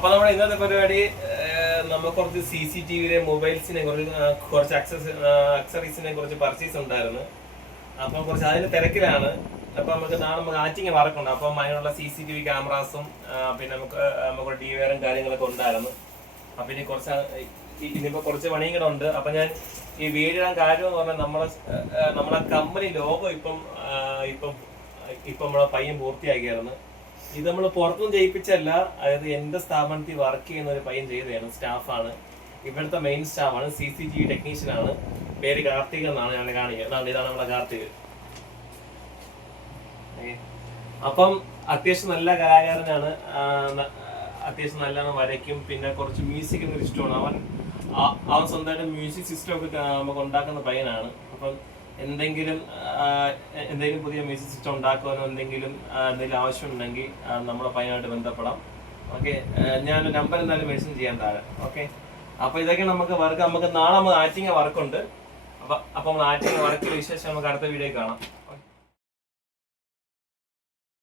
അപ്പൊ നമ്മുടെ ഇന്നത്തെ പരിപാടി നമുക്ക് കുറച്ച് CCTV മൊബൈൽസിനെ കുറച്ച് അക്സറീസിനെ കുറിച്ച് പർച്ചേസ് ഉണ്ടായിരുന്നു. അപ്പൊ കുറച്ച് അതിന് തിരക്കിലാണ്. അപ്പൊ നമുക്ക് നാളെ ആറ്റിങ് വർക്കുണ്ട്. അപ്പം അതിനുള്ള CCTV ക്യാമറാസും പിന്നെ നമുക്ക് DVR കാര്യങ്ങളൊക്കെ ഉണ്ടായിരുന്നു. അപ്പൊ ഇനിയിപ്പോ കുറച്ച് പണിയും കൂടെ ഉണ്ട്. അപ്പൊ ഞാൻ ഈ വീഡിയോ കാര്യം എന്ന് പറഞ്ഞാൽ നമ്മളെ കമ്പനി ലോഗോ ഇപ്പം നമ്മളെ പയ്യൻ പൂർത്തിയാക്കിയായിരുന്നു. ഇത് നമ്മൾ പുറത്തുനിന്ന് ചെയ്യിപ്പിച്ചല്ല, അതായത് എന്റെ സ്ഥാപനത്തിൽ വർക്ക് ചെയ്യുന്ന ഒരു പയ്യൻ ചെയ്തതാണ്. സ്റ്റാഫാണ്, ഇവിടുത്തെ മെയിൻ സ്റ്റാഫാണ്, CCTV ടെക്നീഷ്യൻ ആണ്. പേര് കാർത്തിക് എന്നാണ് ഞാൻ കാണിക്കുന്നത്. ഇതാണ് നമ്മളെ കാർത്തിക്. അപ്പം അത്യാവശ്യം നല്ല കലാകാരനാണ്, അത്യാവശ്യം നല്ലോണം വരയ്ക്കും. പിന്നെ കുറച്ച് മ്യൂസിക് എന്നൊരു ഇഷ്ടമാണ്. അവൻ സ്വന്തമായിട്ട് മ്യൂസിക് സിസ്റ്റം ഒക്കെ നമുക്ക് ഉണ്ടാക്കുന്ന പയ്യനാണ്. അപ്പം എന്തെങ്കിലും പുതിയ മ്യൂസിക് സിസ്റ്റം ഉണ്ടാക്കുവാനോ എന്തെങ്കിലും ആവശ്യമുണ്ടെങ്കിൽ നമ്മളെ പയ്യനായിട്ട് ബന്ധപ്പെടാം. ഓക്കെ, ഞാൻ നമ്പർ എന്തായാലും മെൻഷൻ ചെയ്യാൻ താഴെ. ഓക്കെ, അപ്പൊ ഇതൊക്കെ നമുക്ക് വർക്ക്. നമുക്ക് നാളെ ആറ്റിങ്ങ വർക്കുണ്ട്. അപ്പൊ നമ്മൾ ആറ്റിങ്ങ വർക്കിൽ വിശേഷം നമുക്ക് അടുത്ത വീഡിയോ കാണാം.